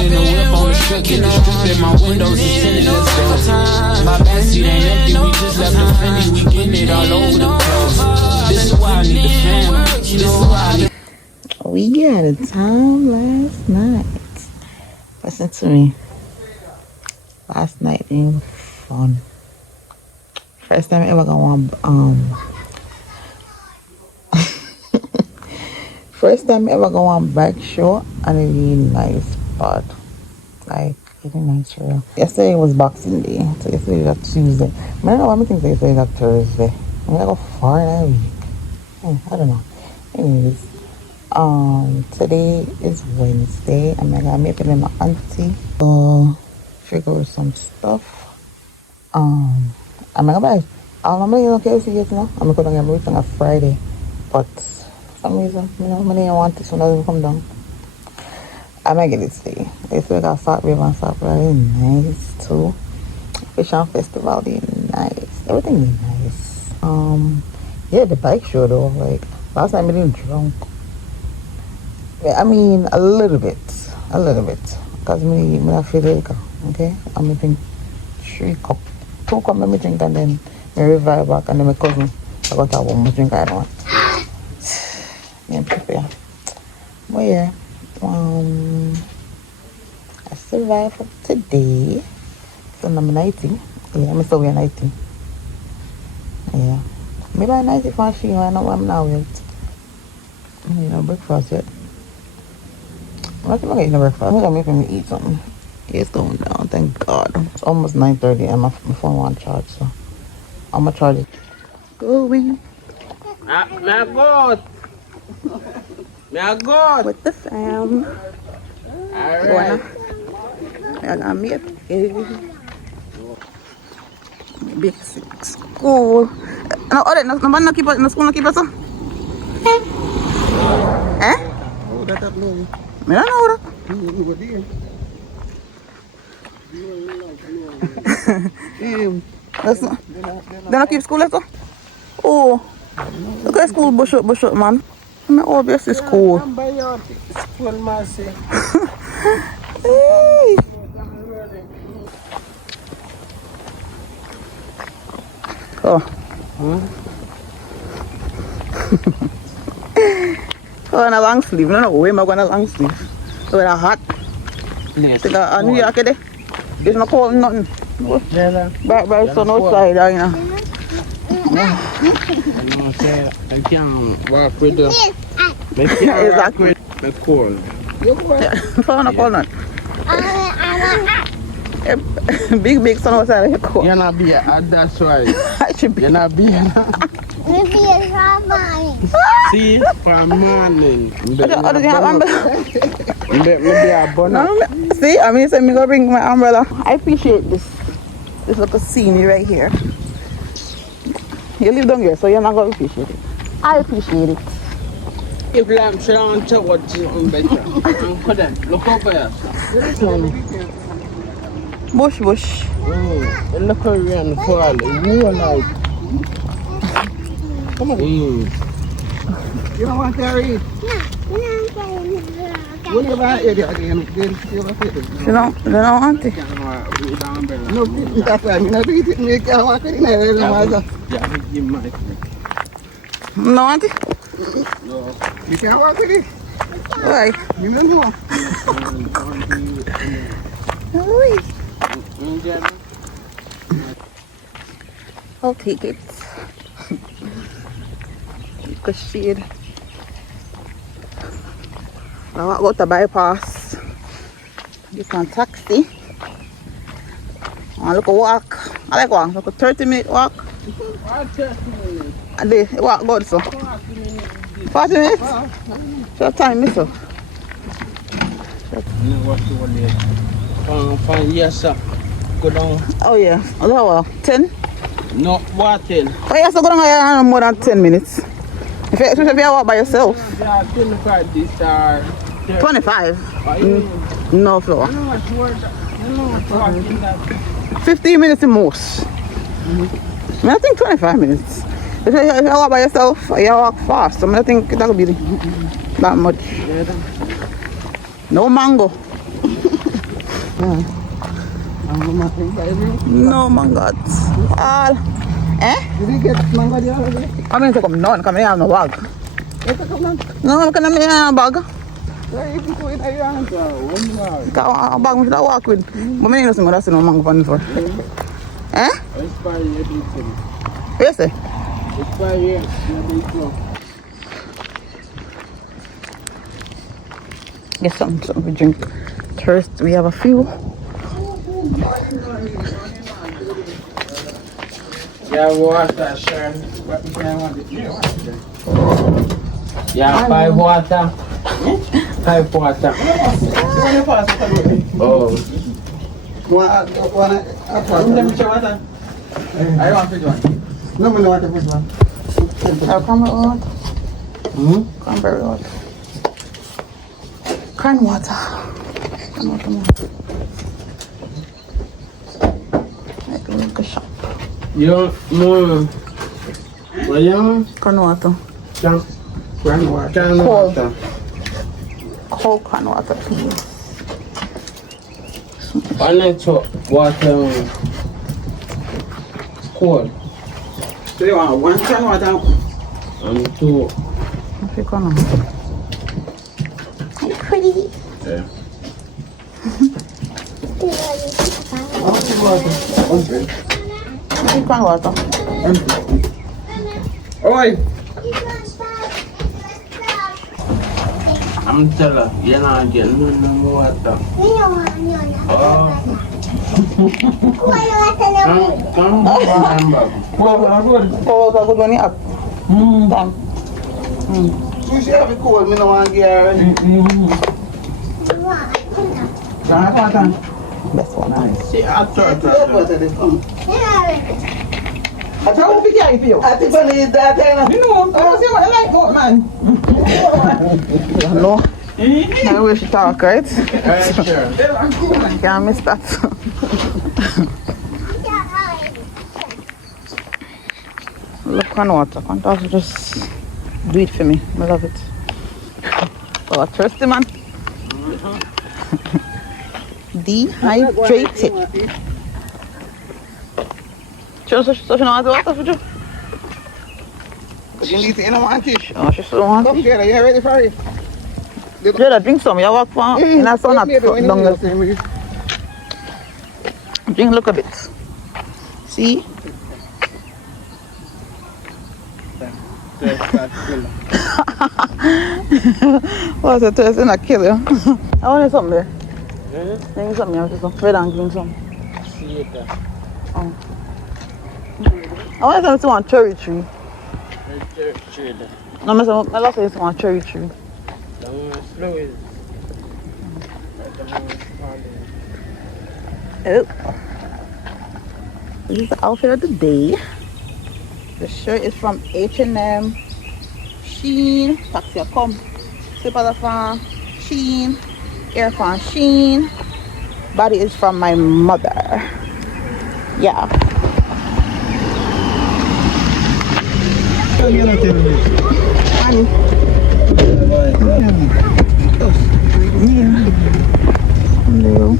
in the whip on the strip, get the strip in my windows is tinted, let's go. My backseat ain't empty, we just left the Fendi, we getting it all over the place. This is why I need the family, this is why I need. We had a time last night. Listen to me. Last night being fun. First time I ever go on first time I ever go on bike show and a really nice spot. Like really nice real. Yesterday was Boxing Day, so yesterday was Tuesday. I don't know why I think yesterday was Thursday. I mean I go far in a week. I don't know. Anyways. Today is Wednesday. I'm gonna meet with my auntie. Figure out some stuff. I'm gonna buy all I'm gonna get KFC yet now. I'm gonna get everything on Friday. But for some reason, you know, I didn't want this one doesn't come down. I might get it today. They still got Salt River and Salt River nice too. Fish on Festival they nice. Everything is nice. Yeah, the bike show though, like last time I didn't drunk. I mean, a little bit, because I feel like, okay, I'm making 2 cups let me drink and then I revive back and then my cousin, I got that one more drink I don't want. Me and prepare. But yeah, I survived for today, so I'm 90, yeah, I'm still 90, yeah, maybe I'm 90 for she, I know I'm now yet, I need no breakfast yet. I think I'm getting a breakfast. I think I'm making me eat something. It's going down, thank God. It's almost 9:30 and my phone won't charge, so I'm gonna charge it. Going. Me a goat. With the fam. Alright. I got me a big school. No, no keep it, no school no keep it so. Eh? Oh, that's up low. I don't know that. Then I keep school letter. Oh, look at school bush up, man. I'm obviously school. I'm by your school, Marcy. Hey. Oh. Oh, and a long sleeve. No, where am I going a long sleeve? So with a hat. Yes. A New York there. It's not cold, nothing. Yeah, By the sun outside, you know. I can't walk with the. I can't walk with the cold. Yeah, phone up all night. Big sun outside, you're cold. You're not beer, that's why. I should be. You're not beer. See, for morning. I don't have umbrella. Maybe a bonnet. See, I mean, so I'm gonna bring my umbrella. I appreciate this little scenery right here. You live down here, so you're not gonna appreciate it. I appreciate it. If I'm trying to watch something better, I'm couldn't. Look over here. Bush. Look around the fall. You like. Come on. You don't want to read? What about it again? You don't want it. No, that's why I'm not reading. You can't walk in there. No want it? No. You can't walk with it. Why? You don't know. I'll take it. Good shade. Now I go to bypass. Get on taxi. I look a walk. I like walk. Like a 30-minute walk. And they walk good so. 40 minutes? Short time, miss so. Yes, sir. Go down. Oh yeah. Oh, 10? No, what 10? Oh yeah, so go down more than 10 minutes. Especially if you walk by yourself. 25 this are 25? No floor. 15 minutes the most. I think 25 minutes. If you walk by yourself, you walk fast. I think that would be that much. No mango. No, man, God. All. Eh? Did you get mango the other day? Come in to come down. Come here, I have no bag. Yes, I come on. No, can I make a bag? Where you put it in your hands? One more. A bag me should walk with. But I don't see no mango on the floor. Eh? It's 5 years. What you say? It's 5 years. Get something to drink. First, we have a few. Yeah, water, sure. What you can want to drink? Yeah, 5 water. 5 water. Oh. One. I want to one. No, I don't want to put one. Cranberry water. Cranberry water. Cran water. Like a shop. You know, what you Cran water. Can Cold. water. Cold cran water, please. One water cold. So you want 1 can water? And 2. If you can. Pretty. Yeah. Cran water. Oi! I'm telling you, you're not getting no water. Come remember. Oh, that's a good one, yeah. Thanks. You should have it cold. I don't want to get her. Best one. See, I thought I tell you, I think I need that. You know, I don't see what I like, but man. No. I wish you talk, right? sure. Can't miss that. Look on water. Can't also just do it for me. I love it. Oh, a thirsty man. Dehydrated. So you know how to water for you? You need to eat one fish. Oh, she still want Come it. here, you ready for it? Jada, drink some. You walk from in a sun at down there. Drink, look a bit. See? What's the thirst in a kill you? I want something there. Drink something. I want some. Red and green some. See it there. Oh. I want some cherry tree. No, I love to some cherry tree. Oh. This is the outfit of the day. The shirt is from H&M, Shein, Taxi come, slipper from Shein, hair from Shein, body is from my mother. Yeah. Hello.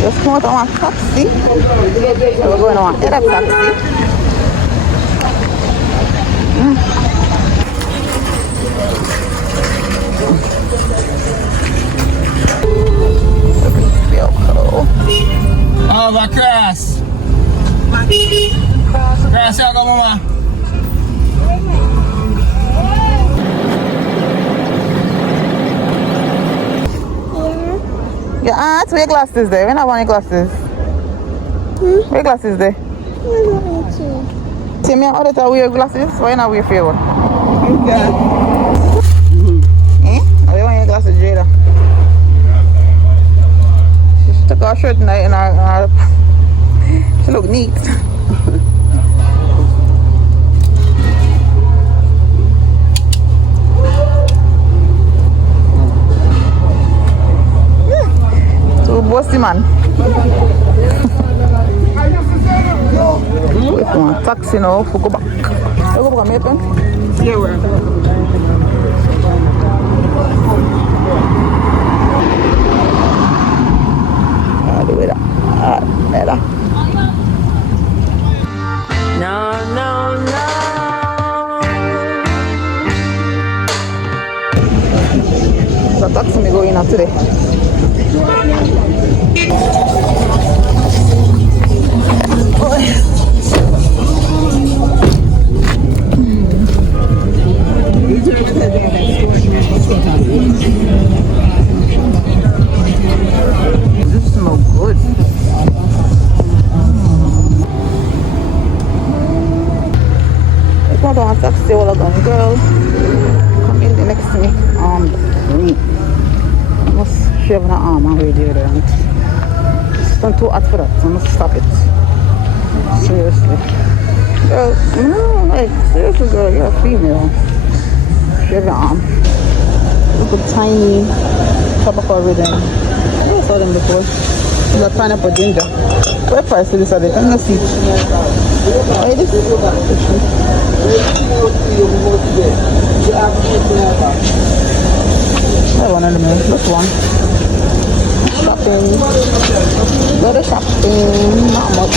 Just come out on a taxi. We're going on a taxi. Over cross. Cross, you go, mama. Your aunt, where your glasses there? When I want your glasses? Where your glasses there? See me all the time wear glasses? Why not wear your one? Yeah. Eh? I don't want your glasses, Jada. She took her shirt and she look neat. So bossy man. Wait for a taxi now for go back. You go back and make Yeah, we're the way that. Better. No, no, no. So taxi me going out today. This smells good. It's not on taxi all again, girl. Come in next to me. Green. I must shave an arm and radio there. It's done too hot for that. I must stop it. Seriously. Girl, no, like, seriously, girl, you're a female. Shave your arm. Look at tiny tropical rhythm. I never saw them before. These are pineapple ginger. What price is this? Are they? Let me see. Hey, this is I want them. This one. Shopping. Go to shopping. Not much.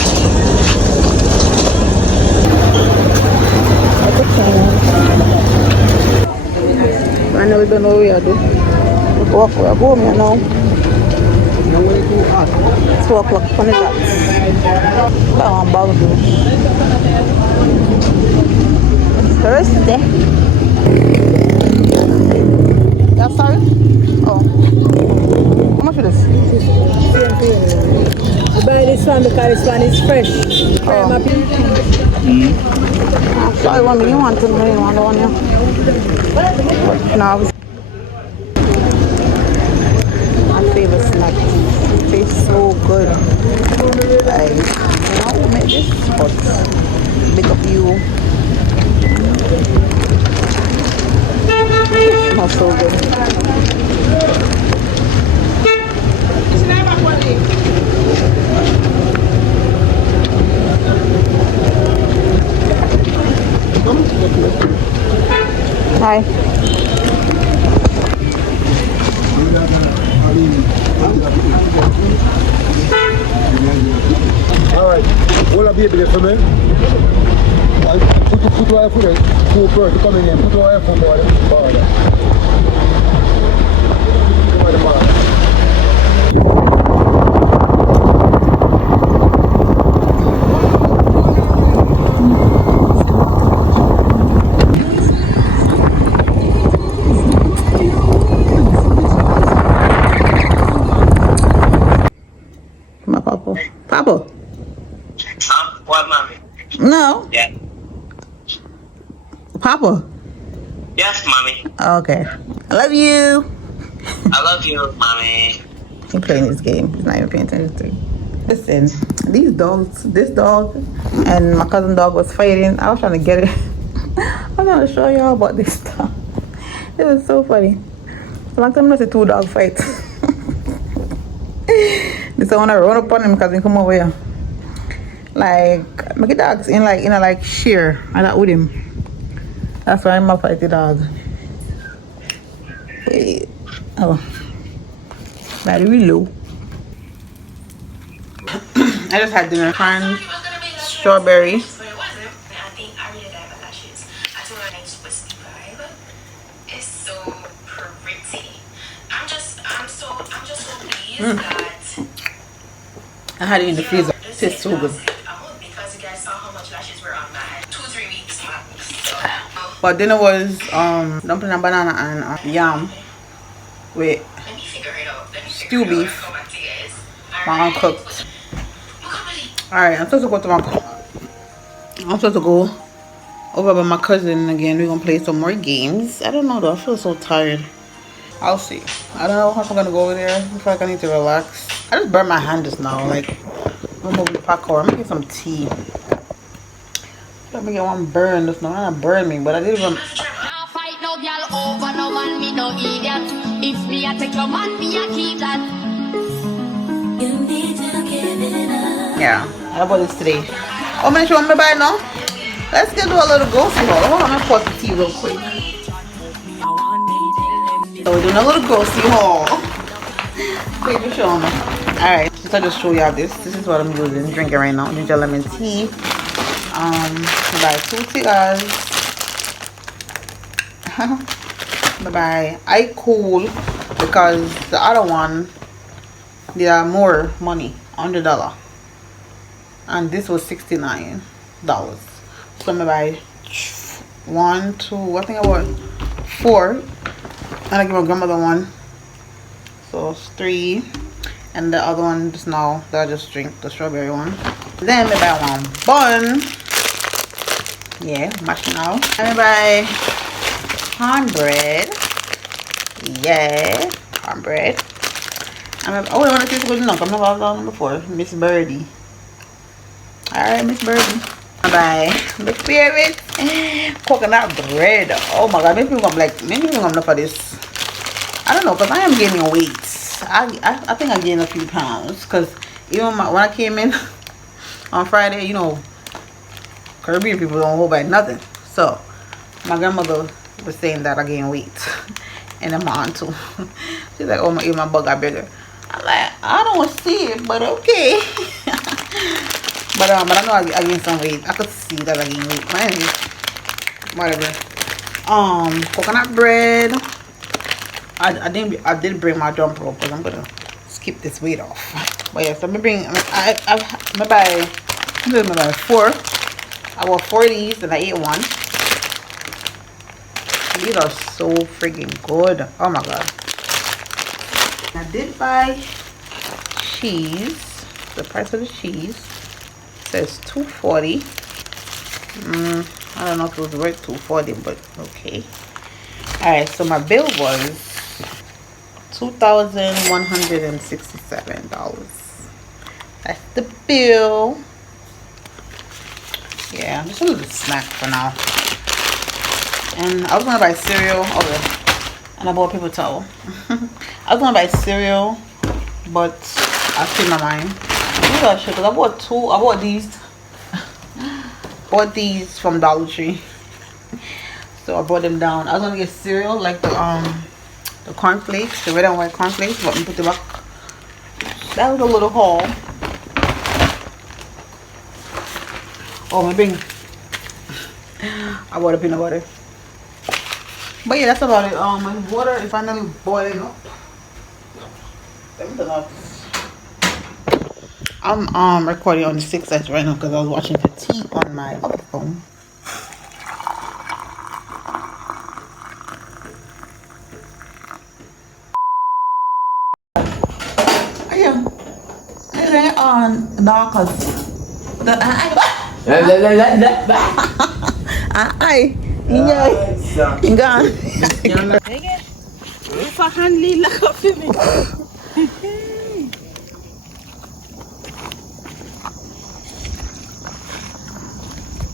I know we don't know what we are doing. Walk where I go, me now. 2 o'clock, funny that. That one bag do. It's Thursday. Yeah, sorry? Oh. How much is this? I buy this one because this one is fresh. Oh. Sorry, one million, one, 2 million, one, one, yeah. But now, my favorite snack. It tastes so good. Like, you know, who made this? But big up you. It smells so good. Hi. Alright, hold up baby for me. Put your foot in. Two first, come in here. Put your foot on My papa. Papa? What, mommy? No. Yeah. Papa? Yes, mommy. Okay. I love you. I love you, mommy. He's playing this game. He's not even paying attention to it. Listen, these dogs, this dog and my cousin dog was fighting. I was trying to get it. I'm trying to show y'all about this stuff. It was so funny. So long time I see 2 dogs fight. This I wanna run up on him because he come over here. Like, make the dogs in like sheer and that with him. That's why I'm a fight the dog. Wait. Oh. Very low. I just had dinner. Corn, strawberry. I think I really like my lashes. I told her nice twisty vibe. It's so pretty. I'm just so pleased that I had it in the freezer. It tastes so good. because you guys saw how much lashes were on my 2-3 weeks max. So, But dinner was dumpling and banana and yam with Let me figure it out. Stew beef. Come back to you guys. My uncooked. Alright, I'm supposed to go over by my cousin again. We're gonna play some more games. I don't know though, I feel so tired. I'll see. I don't know if I'm gonna go over there. I feel like I need to relax. I just burned my hand just now. Like, I'm gonna pack or I'm gonna get some tea. Let me get one burn just now. Not burn me, but I didn't even. Fight no girl over no man, me no idiot. If me a take your man, me a keep that. You need to give it up. Yeah, how about this today? Oh, man, you want me to buy now? Let's get to a little grocery haul. Hold on, I'm gonna pour the tea real quick. So we're doing a little grocery haul. Quick, you show me. Alright, so I just show y'all this. This is what I'm using, drinking right now. Ginger lemon tea. Buy 2 cigars. Bye. I cool because the other one they are more money, $100, and this was $69. So I'm gonna buy 1, 2, I think I bought 4, and I give my grandmother one, so it's 3, and the other one just now that I just drink, the strawberry one. Then I buy one bun. Yeah, mash now. And I buy cornbread. Yeah, cornbread. Oh, I want to taste good enough. I've never had that before. Miss Birdie. Alright, Miss Birdie. I buy my favorite coconut bread. Oh my god, maybe I'm enough for this. I don't know, because I am gaining weight. I think I gained a few pounds. Because even when I came in on Friday, you know, Caribbean people don't hold back nothing. So my grandmother was saying that I gained weight, and then my aunt too. She's like, oh my butt got bigger. I'm like, I don't see it, but okay. but I know I gained some weight. I could see that I gained weight. But anyway, whatever. Coconut bread. I did bring my jump rope because I'm gonna skip this weight off. But yes, I'm gonna bring. I buy 4. I bought 4 of these and I ate 1. These are so freaking good. Oh my god. I did buy cheese. The price of the cheese says $2.40. I don't know if it was worth $2.40, but okay. Alright, so my bill was $2,167. That's the bill. Yeah, just a little snack for now. And I was gonna buy cereal. Okay. And I bought a paper towel. I was gonna buy cereal, but I changed my mind. Because I bought 2. I bought these. Bought these from Dollar Tree. So I brought them down. I was gonna get cereal like the cornflakes, the red and white cornflakes, but I put them back. That was a little haul. Oh, my bring. I bought a peanut butter. But yeah, that's about it. My water is finally boiling up. Let me turn off. I'm recording on the 6S right now because I was watching Petite on my other phone. I am on Darkers.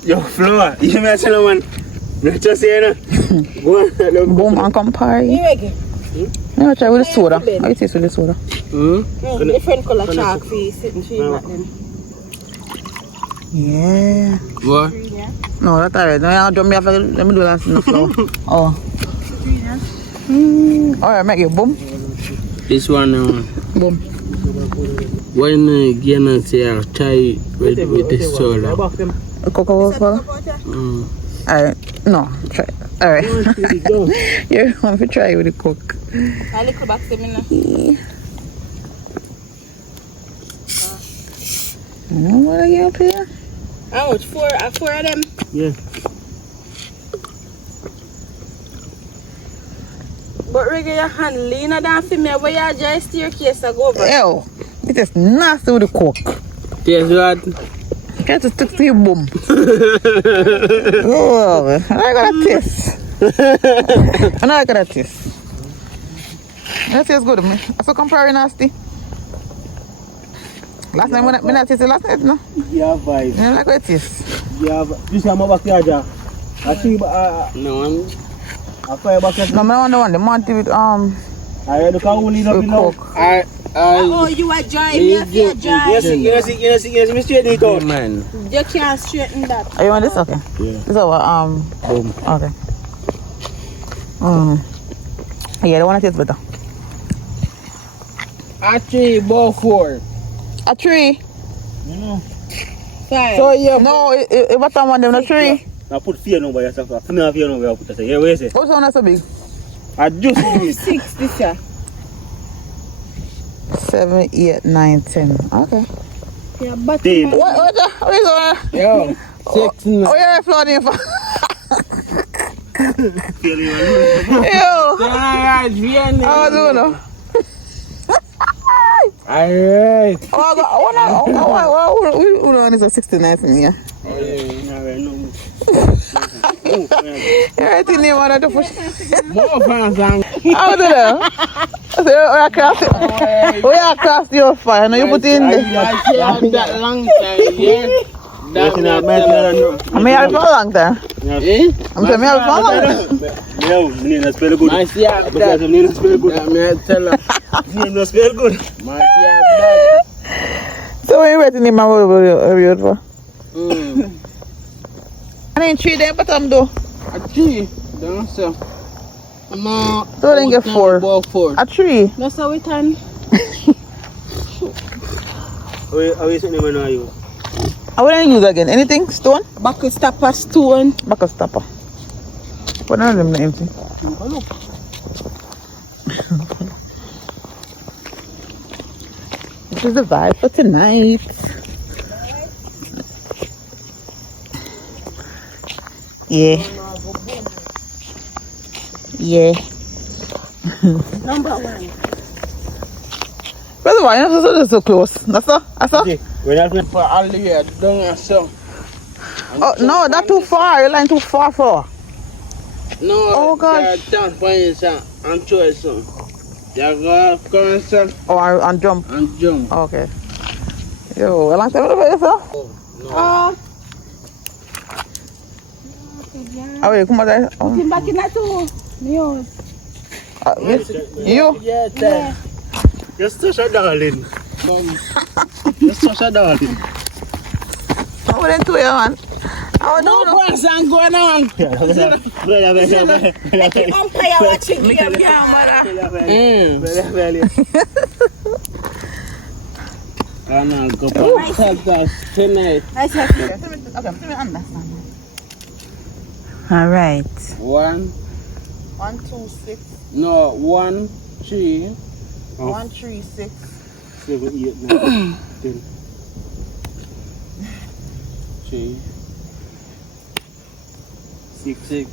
Yo, Flower, you may tell one. Not just here, go on. Boom and Campari. You ready? No, try with the soda. How you taste with the soda? Different color chalk for you sitting for that then. Yeah. What? No, that's alright. No, you don't have to, let me do that in the flour. Oh. Alright, make it boom. This one, Boom. when Gina say I'll try with this soda. Coca-Cola? Alright, no, try. Alright. You want to try with the Coke. A little back to me now. You know what I get up here? How much? 4 of them? Yeah. But regular hand lean down for me where you just staircase to go over. Ew, it is nasty with the coke. Taste what? Can't just stick to your bum. Oh, I got a taste. I know I got a taste. That tastes good, man. I saw compare nasty. Last time when I tasted last night, no? Yeah, vibe. I like what it tastes. Yeah, you see my backyard, I see, no one. I fire backyard. No, I want the one, the Monty with I look how we up in coke. Oh, you are driving, you feel driving. Yes, me straight it out, man. You can't straighten that. Oh, you want this? Okay. Yeah. This is our, Boom. okay. Yeah, the one that tastes better. A 3, ball 4. A 3? You know. 5. So, yeah. No, it was one them, a 3. I put fear number yourself. I feel fear number. I put that. Yeah, where is it? What's one that's so big? I just do it. 6 this year. 7, 8, 9, 10. Okay. Yeah, but Dave. What is one? Yo, 6. Oh, yeah, flooding for. Feeling Ew. alright, How do you know? alright. Who is a 69 for me? Yeah. You're right in the name of the push. More fans and How do you know? So we are craft your fire. Now you put in there. that long time, yeah. That's not bad. I'm here for a long time. Eh? I'm here for a long time. Yo, me need to spell good. Because I need to spell good. Me tell her. Me need to spell good. So when you waiting in my road for? I ain't 3 there, but I'm do. A 3, don't say. No. So then get 4. A 3. that's how we turn. How is it name now you? I wouldn't use again. Anything? Stone? Buckle stopper stone. Back a stopper. But none of them are empty. This is the vibe for tonight. Yeah. Yeah. Number 1. First of all, you're not supposed to so close. That's all? That's all? When I play for all the way, don't yourself. Oh, no, that's too far. You're lying too far for. No, Oh, gosh. Don't find it, and choice. You go come and Oh, and jump. and jump. Okay. Yo, a long time ago, yourself? Oh, Oh, wait, come on there. Oh. come back in that too. News. Yes. You? Yeah. You're such a darling. You're such a darling. I wouldn't do it, man. I would No do it. person going on. Umpire watching game, And I'll go back tonight. I said, Okay, let me understand. All right. 1, 1, 2, 6. no, 1, 3, 1, 3, 6. 7, 8, 9, 10. 3, 6.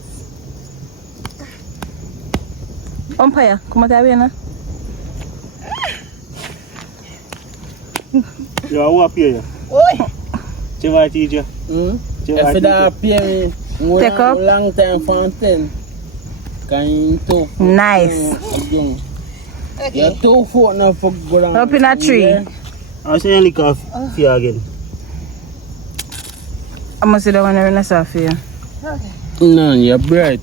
umpire, come on, Diana. You are up here. Oi! Cheva teacher. If you don't pay me, Take up. long time for 10. Can you talk? Nice. You're 2 4 now for go down. Up in a tree. I'll say you lick off here again. I must see the one in a Sophia. No, you're bright.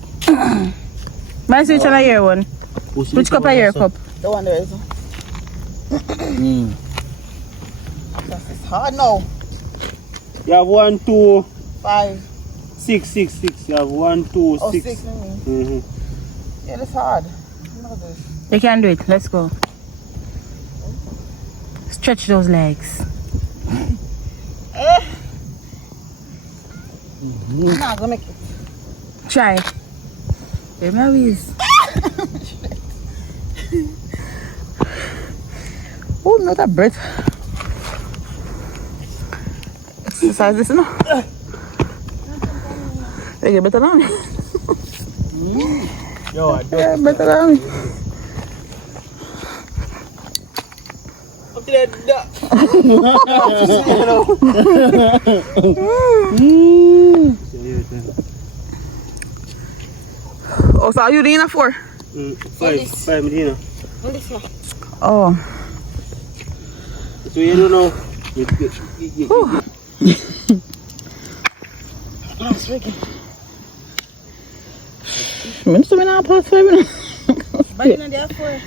My switch on a year one. Which cup are your cup? The one there is. Mm. It's hard now. You have 1, 2, 5. 6, 6, 6. You have 1, 2, Oh, 6. 6. Mm-hmm. Yeah, it's hard. Look at this. You can do it. Let's go. Stretch those legs. I'm not gonna make it. Try. Here my ways. Oh, not that bread. Exercise this, no? They get better than me. Yo, I Yeah, better than me. put it there. Oh, so are you doing a 4? 5 Medina. Oh. So you don't know. That's wicked. I'm still not past 5 now. But you're not there for?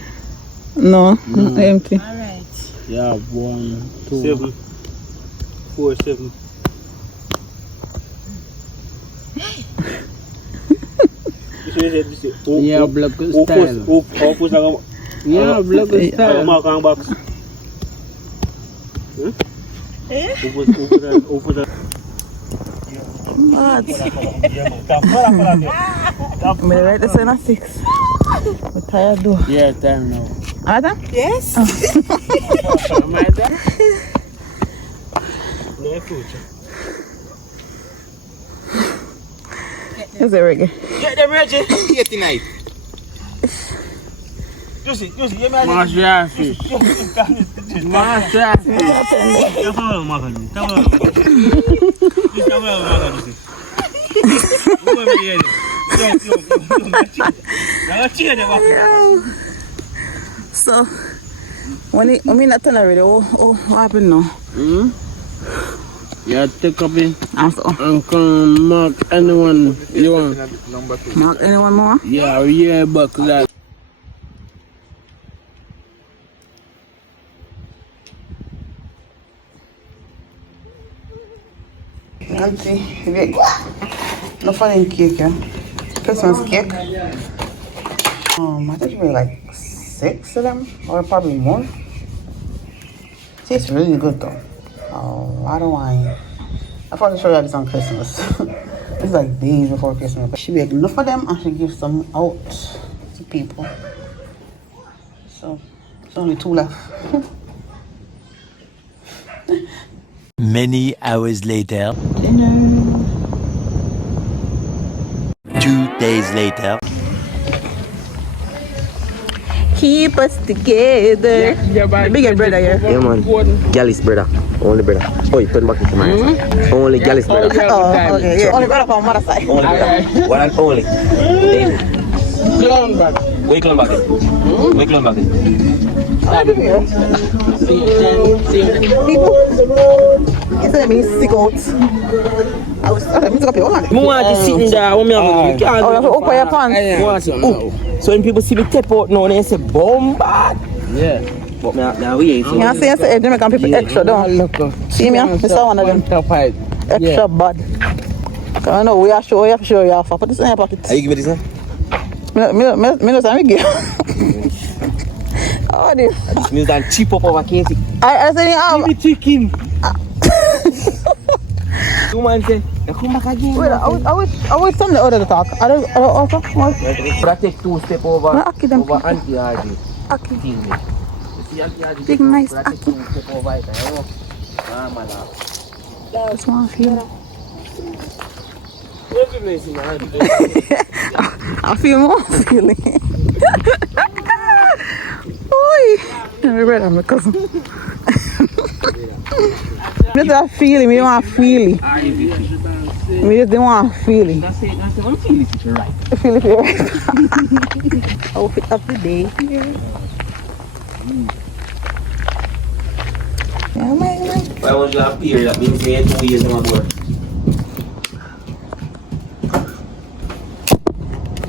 No, empty. Alright. Yeah, 1, 2, 7. 4, 7. yeah, block style. Yeah, block style. Mark ang box. I'm ready to send a 6. I'm tired though. Yeah, time now. Ada? Yes. Am I there? Is it Reggie? Get them ready. Here tonight. Juicy, you may Master fish. Master fish. So, when we not turn already, what happened now? Yeah, take up it Also, and come mark anyone you want. mark anyone more? Yeah, yeah, back that. Let's see. No funny cake, yeah. Christmas cake. I think maybe like 6 of them, or probably more. Tastes really good though. I don't mind. I thought to show you this on Christmas. It's like days before Christmas. But she make enough of them and she gives some out to people. So there's only 2 left. Many hours later. 2 days later. Keep us together. The bigger brother here. Yeah, man. Gallus brother. Only brother. Oh, you turn back to my side. Only Gallus brother. Oh, okay. Yeah. Only brother from mother side. Only brother. One and only. Clown back. Wait, clown back. Wait, clown back. You said me sick out. I was sick up your hand. I want to sit in there. What me have to do? You can't. Oh, you have to open your pants. I want to. So when people see me tap out now, they say, bomb bad. Yeah. But now we ain't. You know, say Jamaican people extra, don't see me? This is one of them. Extra bad. I know we are sure you have to show you off. Put this in your pocket. Are you giving this one? Me no say me give. Oh dear. This means that cheap up over Casey. I say you have. Give me chicken. Two man say, come back again. Wait, I wish somebody order the talk. I don't also. But take 2 steps over Auntie Hardy. Aki. Big nice Aki. 2 steps over it. Ah, man. That's one feel. I feel more feeling. Oi. I'm ready, I'm my cousin. Me just feel it, me don't want to feel it. Me just don't want to feel it. That's it, I'm feeling it right. Feel it right. Outfit of the day. Yeah, man. Why was you up here? That means you had 2 years on my board.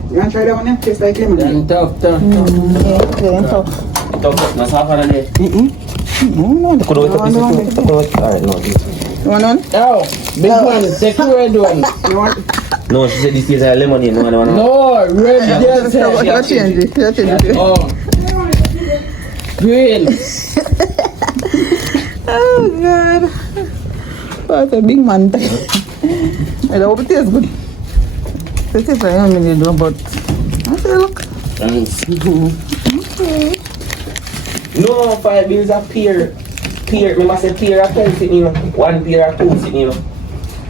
You want to try that one? Yeah? Tastes like lemon. Tough. Yeah, tough. Tough, that's half of the day. No, Could we take this too? Alright, no. you want one? Oh, big one, take the red one. No, she said this is a lemonade. No, No, red, yes. You'll change it. Oh, green. Oh, God. That's a big man. I hope it tastes good. It tastes like how many do, but okay, look. Okay. No, 5 bills are pear. Remember I said pear are 10 sitting, you know. 1 pear are 2 sitting, you know.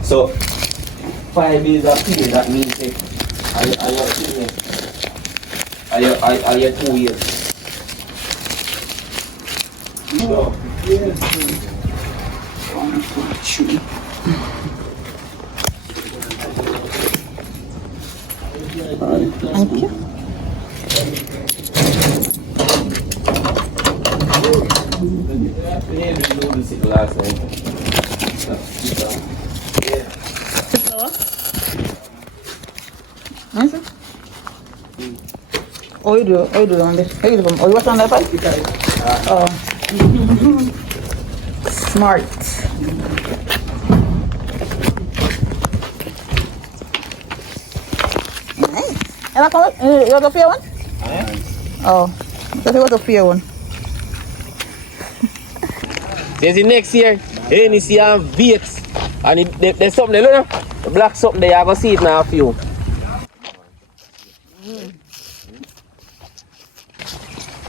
So 5 bills are pear, that means are you 2 years. No. Thank you. Oh, you do? Oh, you do on this? How you do? Oh, you watch on that part? Oh. Smart. Nice. And I come, you want a fair one? Oh, so it was a fair one. There's the next year, Hennessy and Bates. And there's something there, look, the black something there, I go see it now for you.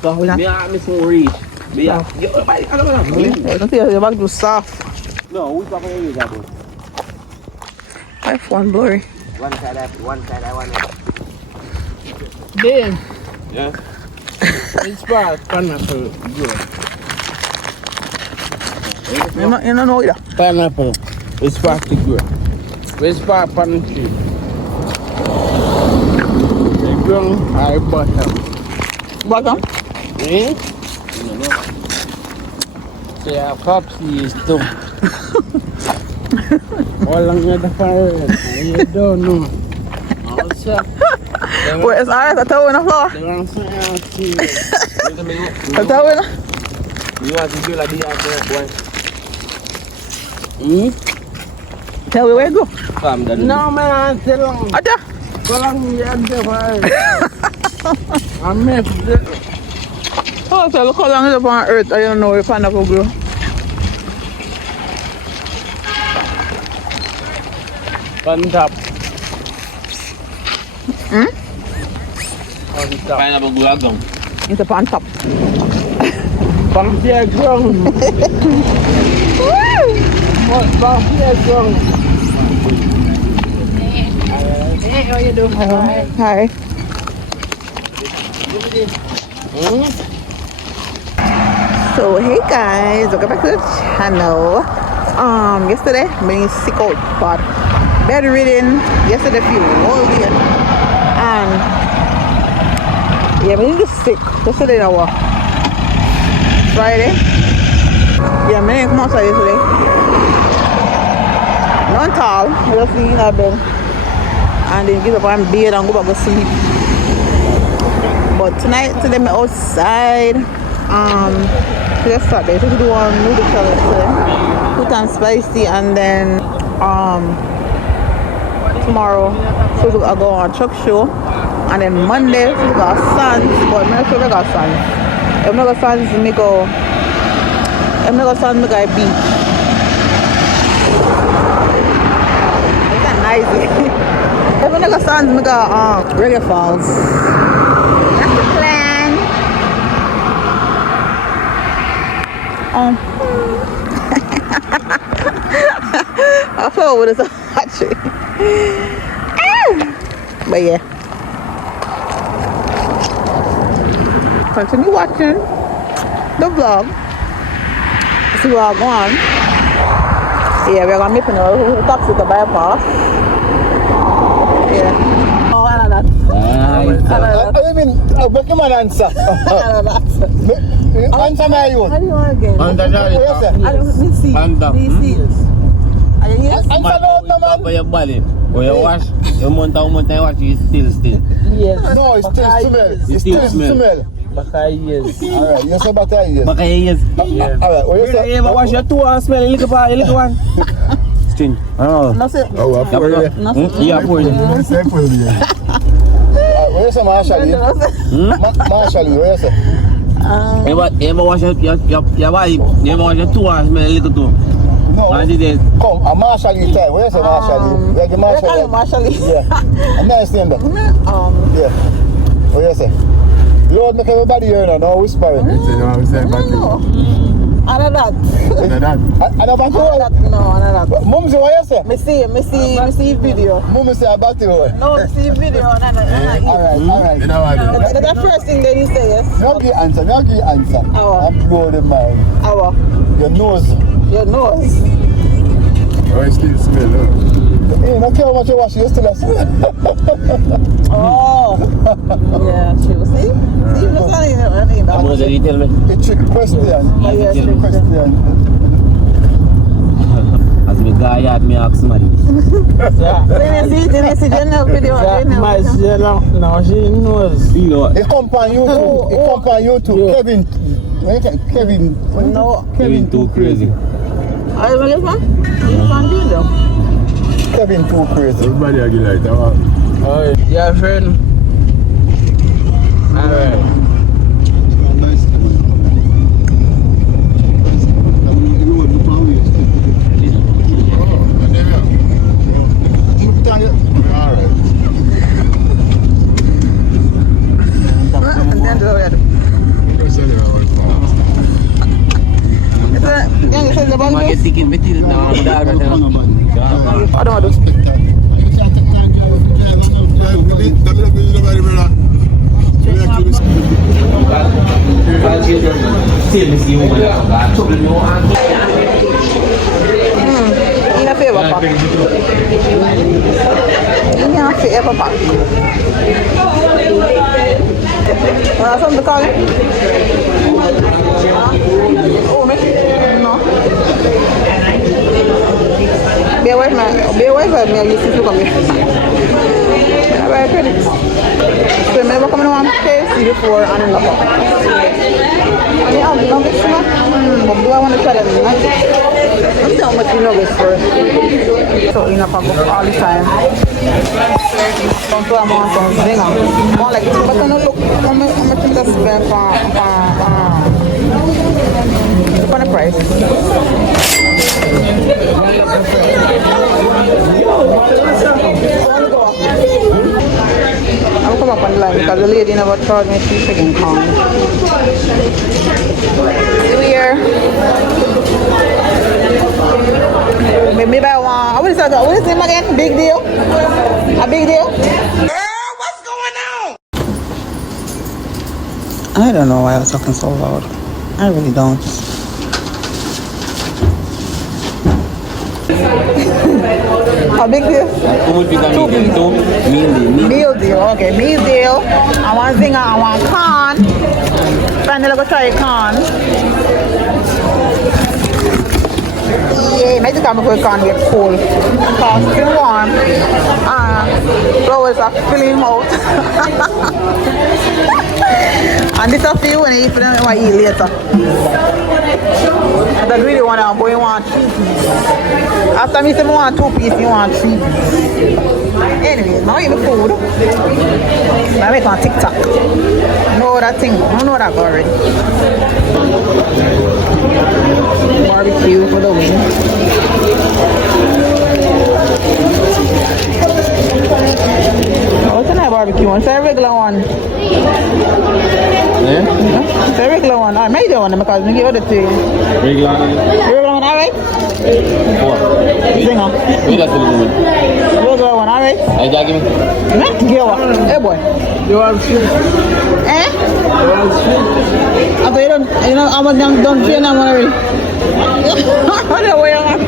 Go, we not. Yeah, I'm some reach. Yeah. I don't know. I don't think your bag too soft. No, which one is that? F1 blurry. One side I want it. Ben, Yeah. it's part pineapple. Good. You don't know either. Pineapple. It's part the good. It's part pineapple. The ground I bottom. Bottom? Eh? They have popsies too. All along the fire. You don't know. Also, Where is ours? I throw in the floor. they want to see. I throw in. You want to do like the other one? Tell me where you go. Come down. No man, tell them. Ada. Tell me the fire. I missed it. Oh, so look how long it's up on earth. I don't know where pineapple grow. On top. Hmm? On top. Pineapple go down. It's up on top. From the ground. What from the ground? Hey, how you doing? Hi. So hey guys, welcome back to the channel. Yesterday being sick out, but bedridden yesterday few whole day, and yeah, I'm really sick. Yesterday I was Friday. Yeah, I didn't come outside yesterday. Not tall, I just sleep in bed and then get up and bed and go back to sleep. But today I'm outside. Just Saturday, so we do one noodle challenge today. Put on spicy, and then tomorrow so I go on truck show, and then Monday we got Sons, but I'm not sure we got Sons. If we got Sons, we go. If we got Sons, we go beach. It's not nice. If we got Sons, we go Reggae Falls. That's the plan. I fell with us actually. But yeah. Continue watching the vlog. See where I'm going. Yeah, we're gonna meet in a taxi to bypass. Yeah. Oh, I know that. I mean, what can man answer? Answer my own. How do you want again? I don't see. Answer Yes. no man. For your body. When you wash, you month and wash, it's still. Yes. No, it's still smell. It's still smell. Baka yes. Alright, you say baka yes. Baka yes. Alright, what you say? You ever wash your two and smell a little one? String. Oh. Nothing. Oh, I pour it. Yeah, pour it. What you say, Marshall? Marshall, what you say? You ever wash your wife? You ever wash your two and smell a little too? No. Come, a Marshall time. What you say, Marshall? Like a Marshall. Marshall. Yeah. I'm not saying that. Yeah. What you say? You don't make everybody hear now, no whispering. No. Another that. Another that. No, another that. Mum say what you say? Me see video. Mum say about you. No, me see video. Alright. That's the first thing that you say, yes? No give answer. I'm blow the mind. Our. Your nose. Oh, it still smell, huh? Hey, not care how much you wash, you still a smell. Oh. Yeah, true. See? See, you know something. I'm going to tell me. A trick question. Yes, Trick question. As the guy had me ask somebody. Didn't see general video. My Sheila, no, she knows. You know, It come on YouTube. Kevin. No. Kevin too crazy. Are you really man? You can't do that. Kevin too crazy. Everybody again like that. Oh, yeah, friend. Alright. I'm going to get ticket with you now. I'm going to In a favor pack. In a favor pack. Something to call it? Oh, me? No. Be away from me. I used to come here. I buy credit. So I never come in one KFC before and in the pub. And you have nuggets, you know? But do I want to try them nuggets? Let's see how much the nuggets first. So in a pub all the time. Some people want some zinger. More like, but I don't look how much you spend for the price. I'll come up on the line because the lady never told me she's freaking calm. Here. Maybe I want. What is his name again? Big deal? A big deal? Girl, what's going on? I don't know why I was talking so loud. I really don't. A big deal? Meal deal, okay. Meal deal. I want zinger, I want corn. Finally, go try corn. Yeah, maybe come before corn get cold. Because it's still warm. Flowers are filling out. And this is for you when you eat for them, you want to eat later. I don't really want to, but you want 3 pieces. After me say I want 2 pieces, you want 3 pieces. Anyways, now eat the food. I make on TikTok. Know that thing, I know that already. Barbecue for the win. What's a barbecue one? It's a regular one. Yeah? It's a regular one. I made the one because I give it to you. Regular one? Regular one, alright? What? Zinger. Regular one. Regular one, alright? I just give me. Give one. Hey boy. You have food. Eh? You have food. Okay, you know, I'm done paying them already. What the way I'm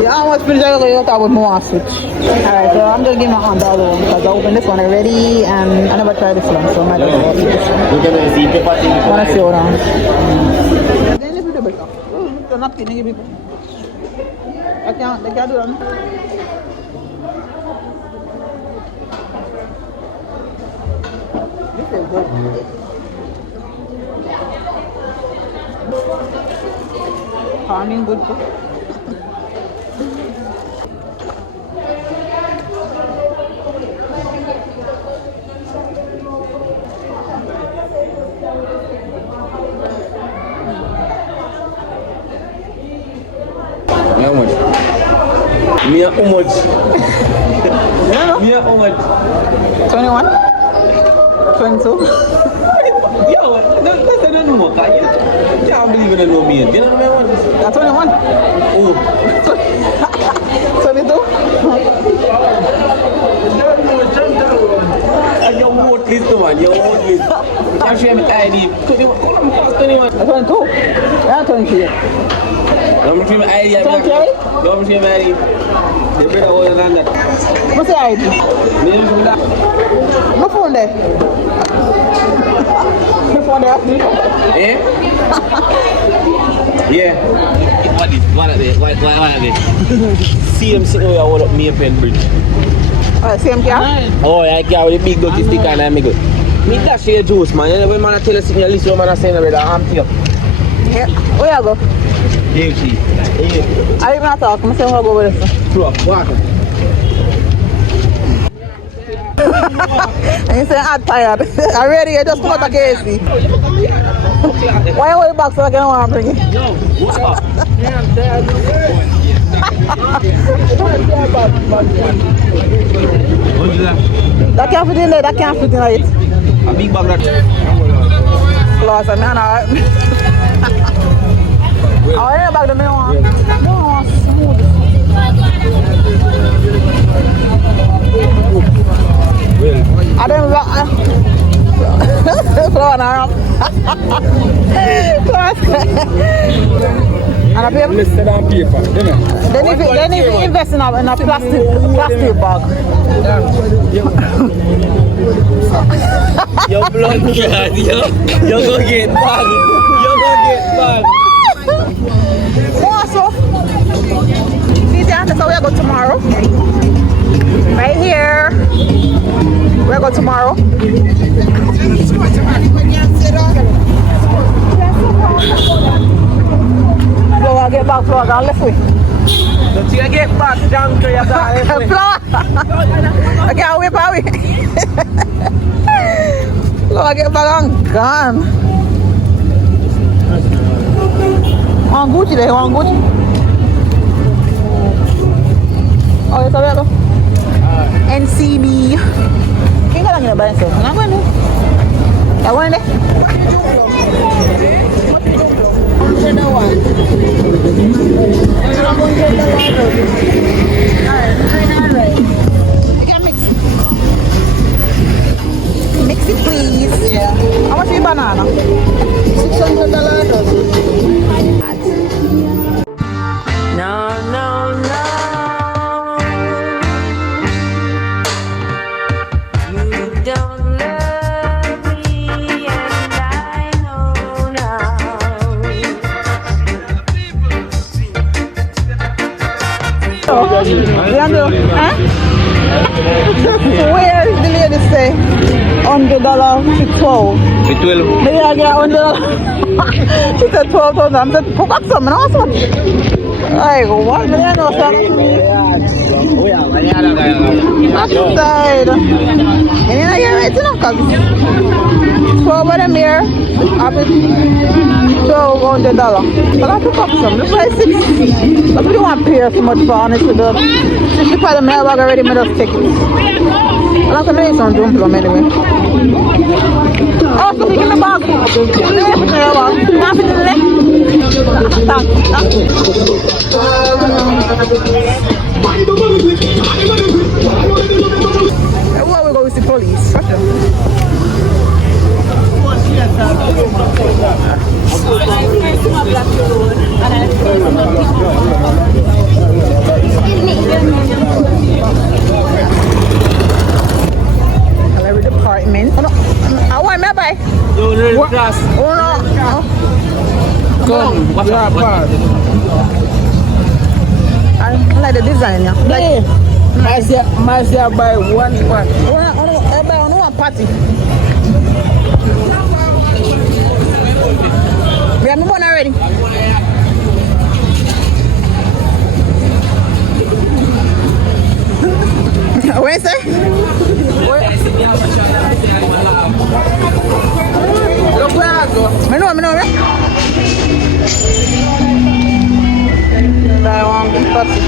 yeah, how much finish I got to talk with more switch. Alright, so I'm just giving my hand all over because I opened this one already and I never tried this one, so I might as well eat this one. Look at the see paper thing. I want to see what on. Then if you do better. They're not kidding people. They can't do that. This is good. Farming good too. How much? Me how much? Me how much? 21? 22? Yo, that's I don't know what I can't believe in a no meal. Do you know what I want? That's 21. Oh. 22. And your vote list, man. Your vote list. You can't share my ID. 21. 22. Yeah, 23. Don't share my ID. Don't share my ID. The better older than that. What's the ID? My phone there. My phone there. Eh? Yeah. What are they? CMC, oh, I hold up me a pen bridge. Same car? Oh, I carry the big dirty stick and I make it. Me dash your juice, man. You know when man tell us in your list, man saying about the arm here. Yeah. Where you go? Dave G. I didn't want to talk. I'm saying I'll go with this. Throw up, water. And you say I'm tired. I'm ready. I just come out of KC. Why are you back so I can want to bring it? Yo, what's up? That can't fit in there. That can't fit in it. A big bag that. Plus, I mean, I already back the main one. No, smooth. I don't rock. Flow on arm. And I pay listed on paper, didn't it? Then if you invest in a plastic bag. Yo, blood God, yo go get bag. Yo go get bag. So, see, that's how we go tomorrow. Right here. We go tomorrow. So I'll get back to our left way. Don't you get back down to your left way. I can't whip away. So I get back on gun. On Gucci there, on Gucci. Oh, it's a go. NCB. Can't go down here by yourself. I'm going there. I want it. You can mix. Mix it, please. Yeah. How much is the banana? $600. No, no, no. You don't love me, and I know now. Huh? Where did the lady say $100 to 12? To 12. Maybe I get $100. She said 12,000. I said, fuck up some, no? Like, what? I know something. Outside. You didn't get right to know, cuz. 12 of them here. $1,200. But I took up some. This price 60. But we don't want to pay so much for honestly. The 65 of my bag already made us take it. But I can make some dumplings anyway. Oh, so give me the bag. Where we go with the police? Every department. Oh, no. I want my bike. Yo, no, class. Oh no. Come, what's up? I like the design, yeah. Like, I say buy one part. I buy one party. We have one already. Where is it? Look where I go. I know, right? I want the patty.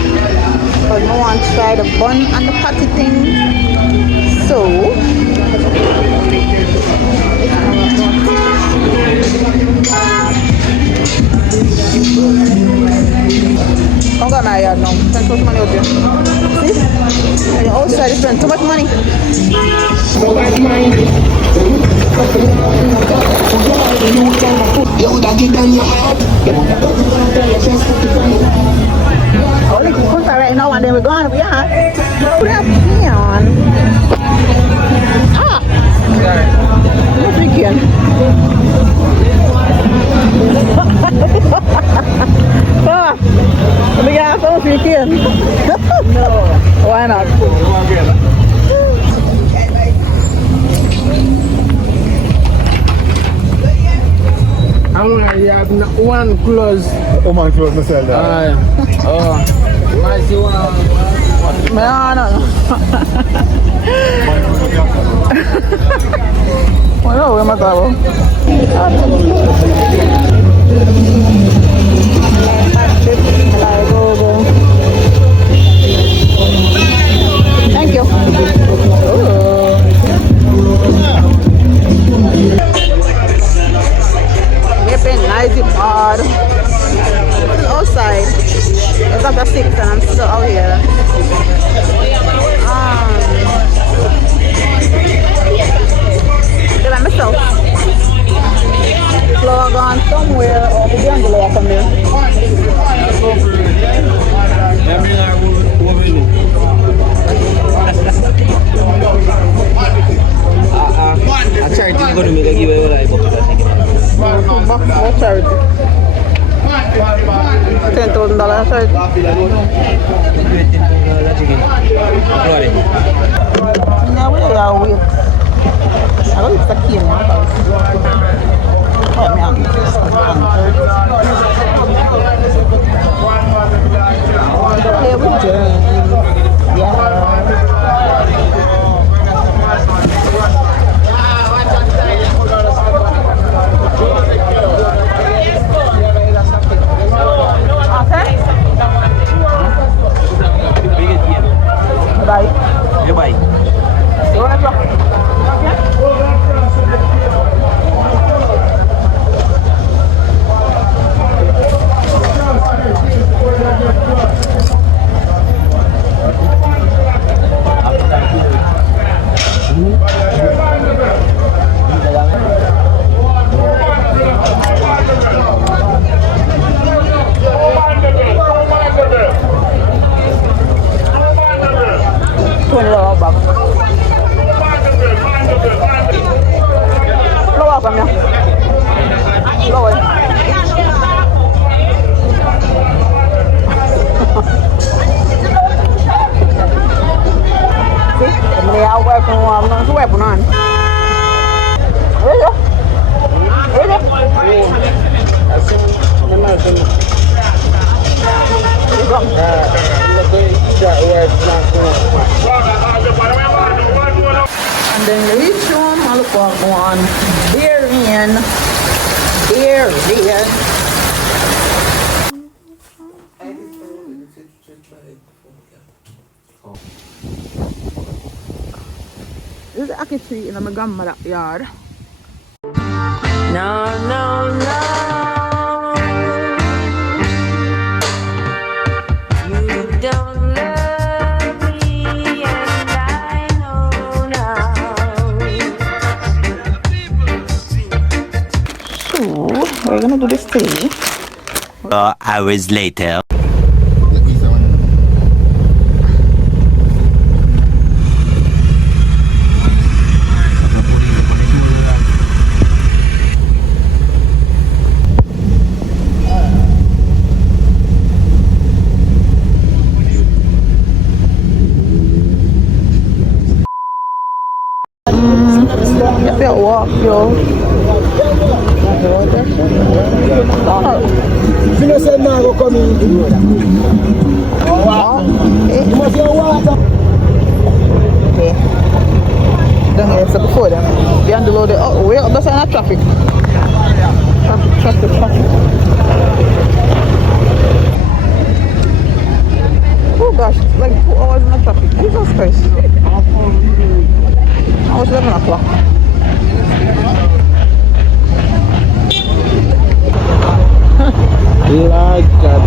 But I want to try the bun and the patty thing. So, now. Spend too much money out there. See? And you're outside, you spend too much money. Only cook right now and then we're going to be on. That's neon. Ah! No freaking. Ah! Let me get some freaking. No. Why not? I'm gonna have one close. One close myself there. Oh. Might see one. No. Bueno, voy a matarlo. Thank you. It's been nice hard. Outside. It's after 6 and I'm still out here. Did I myself? Flower gone somewhere or the D'Angelo come there. A charity is going to make a giveaway like bucket, I think. What charity? $10,000 charity. Now where are we? I don't think it's a key in my house. Oh, man. Here we go. Yeah. Bye. Bye. And then reach home, I'll look for one. Beer in. This is the ackee tree in my grandmother's yard. No. You don't love me, and I know now. So, we're gonna do this thing. 4 hours later. Walk, yo. You know, say now go come in. You must hear water. Okay. Down here, so before them. Behind the load, oh, way up, that's not traffic. Traffic. Oh gosh, it's like 2 hours in the traffic. Jesus Christ. Now it's 11 o'clock. Like that.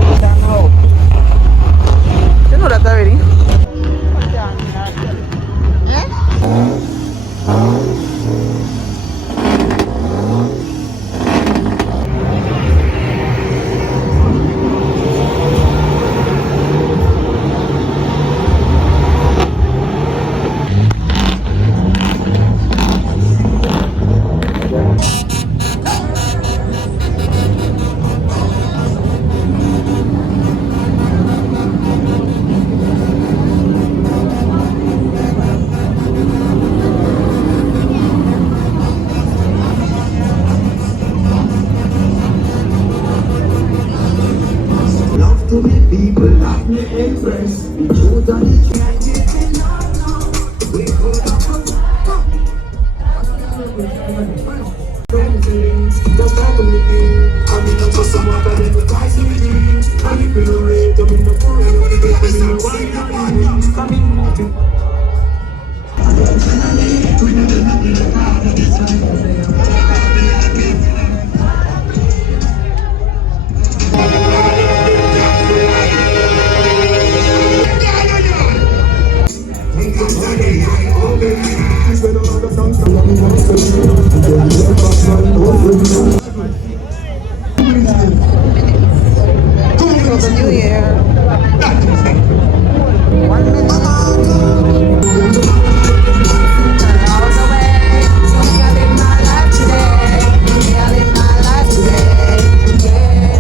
the new year. 1 minute. All the way. I live my life today. I live my life today. Yeah.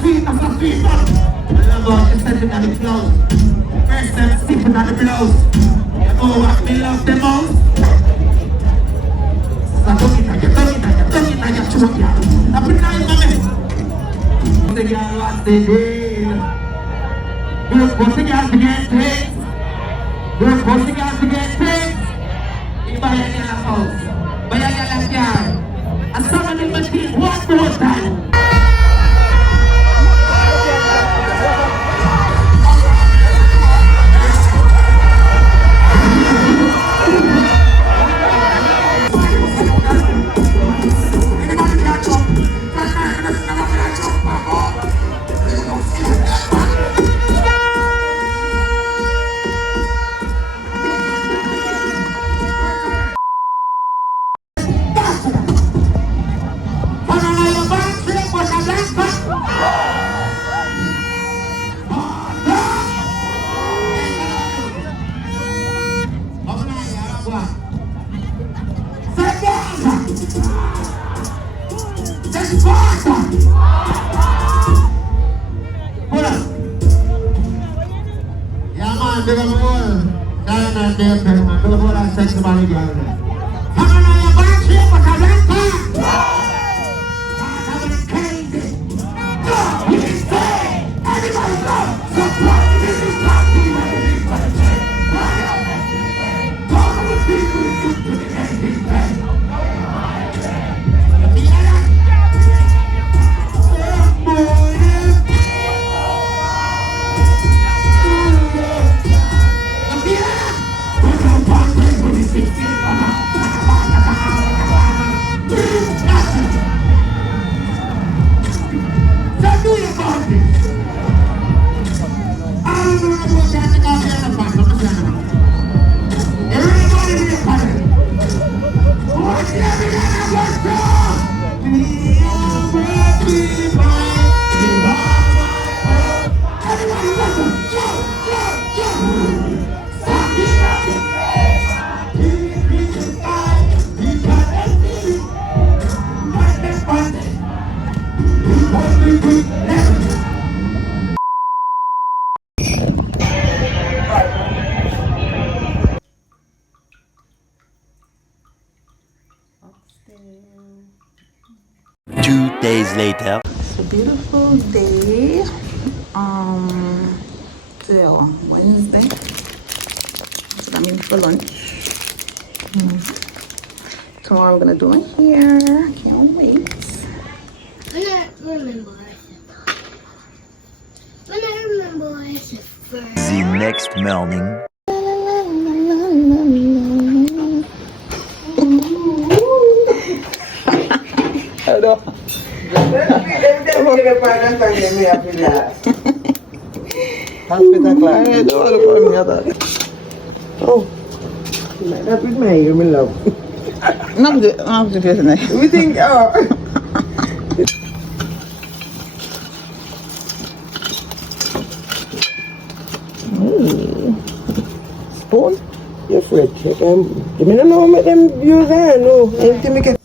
Sweet as a sweet, but I love her, she said it on the cloud. First time house. You know what me love the most? Now put it on your throat, yeah. Now put it on your mommy. The girl wants the deal. Those pussy girls to get paid. Those pussy girls to get paid. You buy a girl a house. Buy a girl a car. And some of them must be one more time. Later. It's a beautiful day. Today Wednesday. So I'm in for lunch. Tomorrow I'm gonna do my hair. Can't wait. When I remember what I said first. The next morning. Hello. Hospital class. I don't want to call me other. Oh. That's with my hair, my love. Not the person. We think, oh. Spoon? You're afraid. You don't know what them use there, no. Anything we can.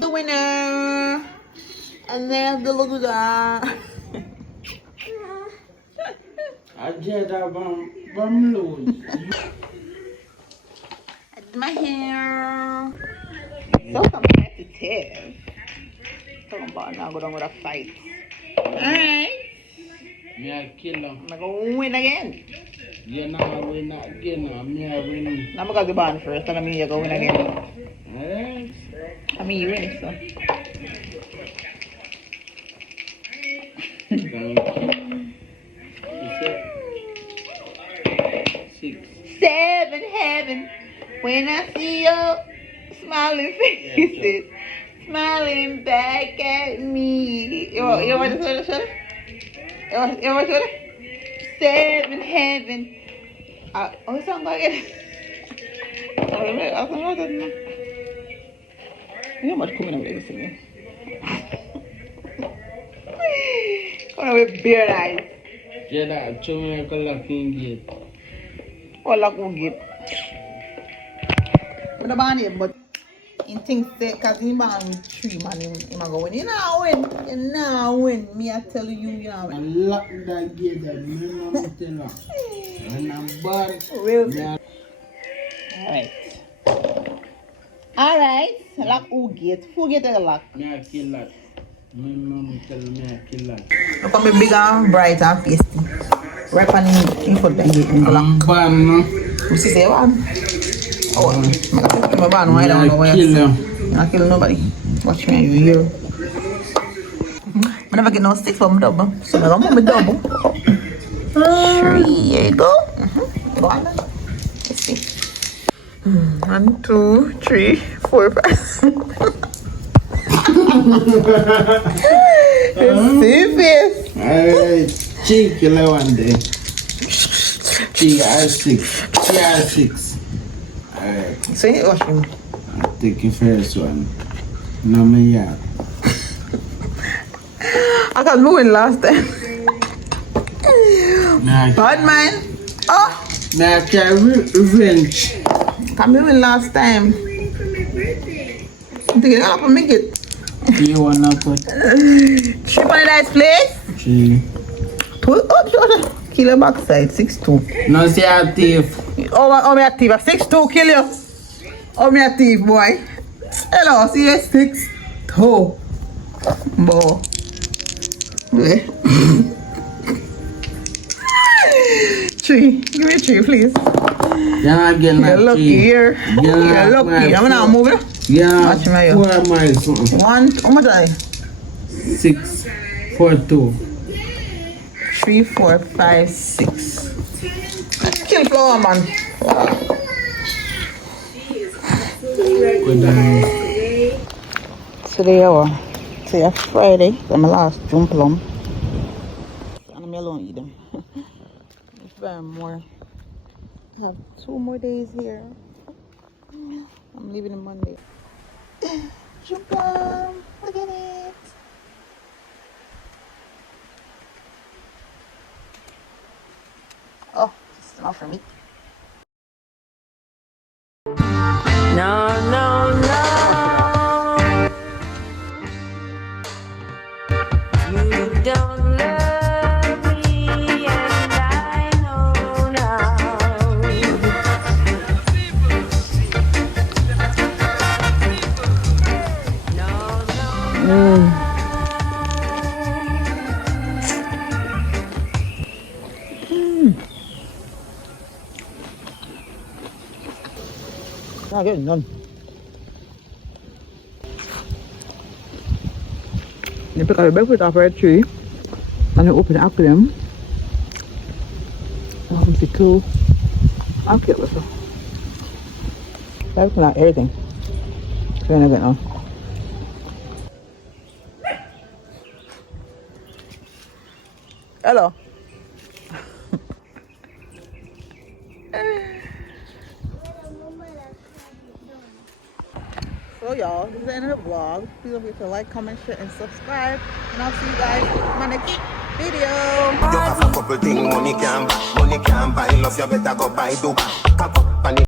The winner, and there's the logo there. I just have lose. My hair. So competitive. Talking about now go down with a fight. Alright. Me a kill him. I'm gonna win again. You're not win again. Me a win. I'm gonna be born first, and I mean you're gonna win again. Alright. I mean you win, so. Thank you. 7 heaven. When I see your smiling faces, smiling back at me. You want to say the show? You want to say 7 heaven. What's song again? You much coming away this again. Coming with beard eyes. Yeah, that Jamaica locking gate. Oh, lock one gate. But the band here, but He thinks that because he born with 3 man, he might go win. You know win. You know win. Me I tell you, you know win. I lock that gate that me mama tell her. And I'm bad. Real. Alright. Lock who gate? Who gate the lock? Me I kill that. My mama tell me I kill that. Look at me big and bright and pasty. Right on in front of the gate. I'm bad, no? You see say what? Oh, my man, why don't know where I kill nobody. Watch me, you hear? I never get no sticks from double. So I don't want me double. 3, here you go. Go on. Let's see. 1, 2, 3, 4, 5. See face. Alright, cheek killer one day. Cheek R6. CR6. Alright. Say it, watch me. I'll take your first one. No me yet. I got moving last time. Bad man. Oh. Now I can revenge. Come moving last time. Think it up and make it. You wanna put 3 nice place? 3. Put up, kill your backside, 6'2". No say a thief. Oh, me a thief, 6'2", kill you. Oh, me a thief, boy. Hello, see you 6'2". Boy. 3, give me 3, please. Yeah, get my You're lucky here. You're lucky. I'm gonna move it. Yeah, watch me here. 4 miles. 1, how much are they? 6, 4, 2. 3, 4, 5, 6. Kill flower, man. Today, Friday. So my last June plum. And I'm alone eat them. If I'm more, I have 2 more days here. I'm leaving on Monday. June plum, look at it. Oh, it's not for me. No, no, no. You don't love me, and I know now. No, no. Not getting done. You pick up the breakfast off a tree and you open the aquarium. Oh, it's cool. I'll get with her. That's not everything. So you're not getting on. Hello. So y'all, this is the end of the vlog. Please don't forget to like, comment, share, and subscribe. And I'll see you guys in my next video. You have a couple things money can buy, love you better go buy Dubai.